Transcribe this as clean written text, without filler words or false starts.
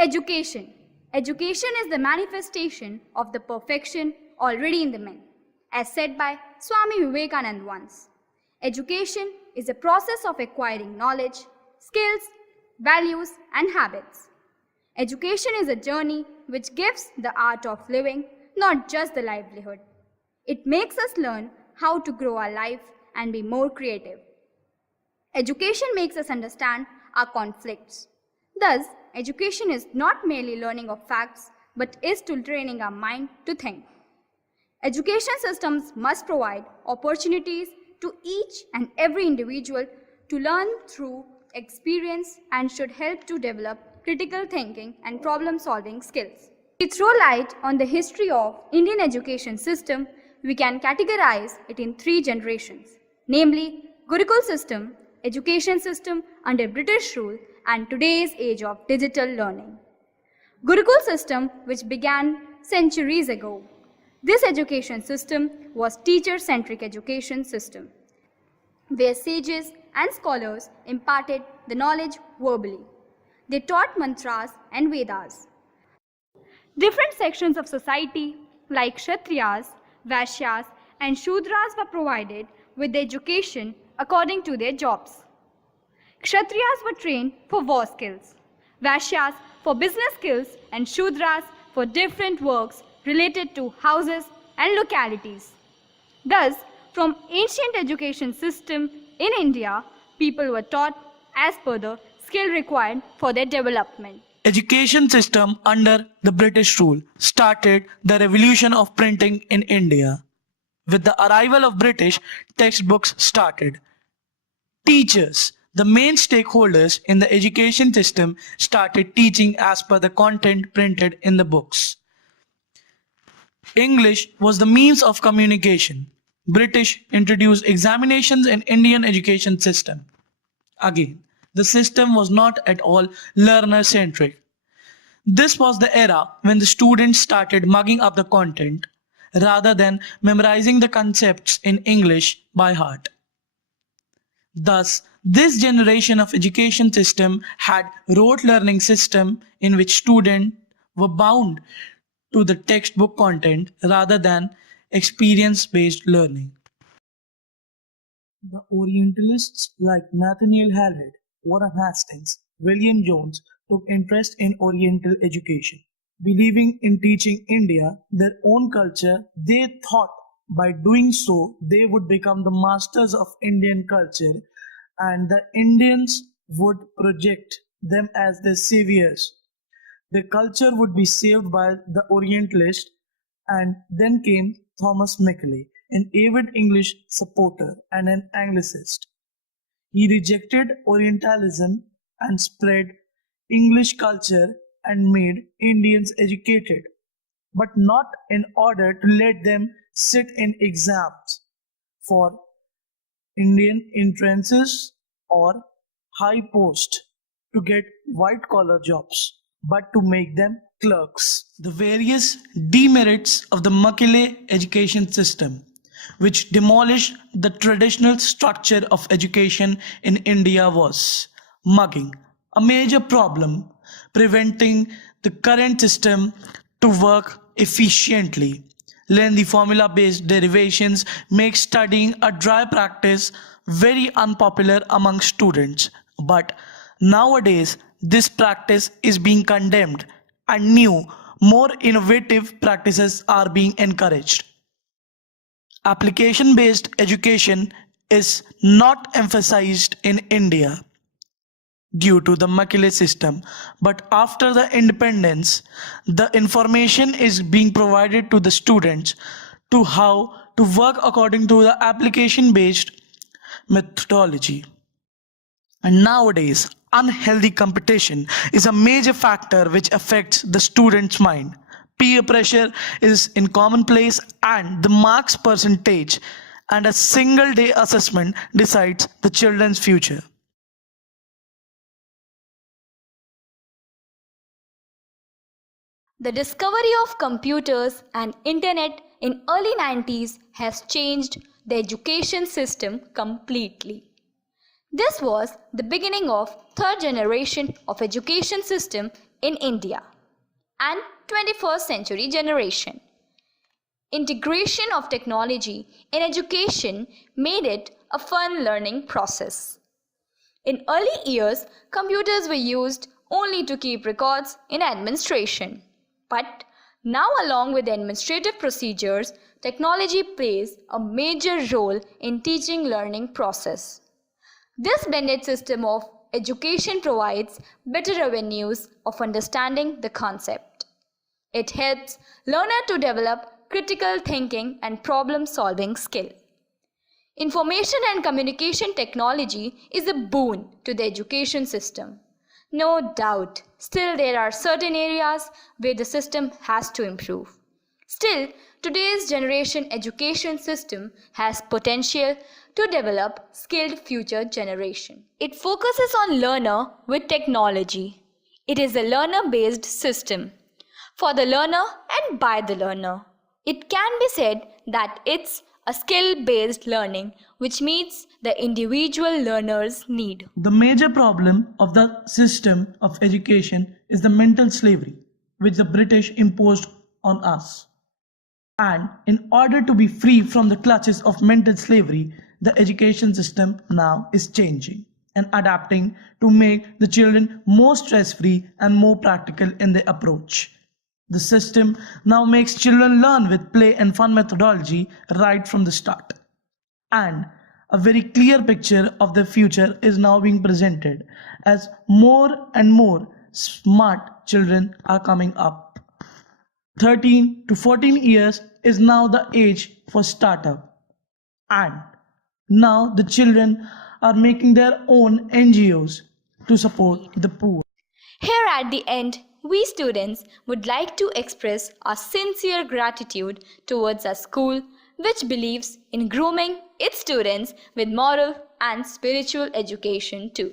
Education. Education is the manifestation of the perfection already in the man, as said by Swami Vivekananda once. Education is a process of acquiring knowledge, skills, values, and habits. Education is a journey which gives the art of living, not just the livelihood. It makes us learn how to grow our life and be more creative. Education makes us understand our conflicts. Thus, education is not merely learning of facts, but is to training our mind to think. Education systems must provide opportunities to each and every individual to learn through experience and should help to develop critical thinking and problem-solving skills. To throw light on the history of Indian education system, we can categorize it in three generations, namely Gurukul system, education system under British rule, and today's age of digital learning. Gurukul system, which began centuries ago. This education system was teacher-centric education system, where sages and scholars imparted the knowledge verbally. They taught mantras and Vedas. Different sections of society like Kshatriyas, Vaishyas and Shudras were provided with the education according to their jobs. Kshatriyas were trained for war skills, Vaishyas for business skills, and Shudras for different works related to houses and localities. Thus, from ancient education system in India, people were taught as per the skill required for their development. Education system under the British rule started the revolution of printing in India. With the arrival of British, textbooks started. Teachers, the main stakeholders in the education system, started teaching as per the content printed in the books. English was the means of communication. British introduced examinations in Indian education system. Again, the system was not at all learner-centric. This was the era when the students started mugging up the content rather than memorizing the concepts in English by heart. Thus, this generation of education system had rote learning system in which students were bound to the textbook content rather than experience-based learning. The Orientalists like Nathaniel Hallett, Warren Hastings, William Jones took interest in Oriental education. Believing in teaching India their own culture, they thought by doing so they would become the masters of Indian culture and the Indians would project them as their saviors. The culture would be saved by the Orientalists, and then came Thomas Macaulay, an avid English supporter and an Anglicist. He rejected Orientalism and spread English culture and made Indians educated, but not in order to let them sit in exams for Indian entrances or high post to get white collar jobs, but to make them clerks. The various demerits of the Macaulay education system, which demolished the traditional structure of education in India, was mugging, a major problem preventing the current system to work efficiently. Lengthy formula-based derivations make studying a dry practice very unpopular among students. But nowadays, this practice is being condemned and new, more innovative practices are being encouraged. Application-based education is not emphasized in India due to the Macaulay system, but after the independence, the information is being provided to the students to how to work according to the application-based methodology. And nowadays, unhealthy competition is a major factor which affects the student's mind. Peer pressure is in commonplace and the marks percentage and a single day assessment decides the children's future. The discovery of computers and internet in early 90s has changed the education system completely. This was the beginning of third generation of education system in India and 21st century generation. Integration of technology in education made it a fun learning process. In early years, computers were used only to keep records in administration. But now, along with administrative procedures, technology plays a major role in teaching learning process. This blended system of education provides better avenues of understanding the concept. It helps learner to develop critical thinking and problem-solving skill. Information and communication technology is a boon to the education system. No doubt, still there are certain areas where the system has to improve. Still, today's generation education system has potential to develop skilled future generation. It focuses on learner with technology. It is a learner-based system for the learner and by the learner. It can be said that it's a skill-based learning which meets the individual learner's need. The major problem of the system of education is the mental slavery which the British imposed on us. And in order to be free from the clutches of mental slavery, the education system now is changing and adapting to make the children more stress-free and more practical in their approach. The system now makes children learn with play and fun methodology right from the start. And a very clear picture of the future is now being presented as more and more smart children are coming up. 13 to 14 years is now the age for startup. And now the children are making their own NGOs to support the poor. Here at the end, we students would like to express our sincere gratitude towards our school, which believes in grooming its students with moral and spiritual education too.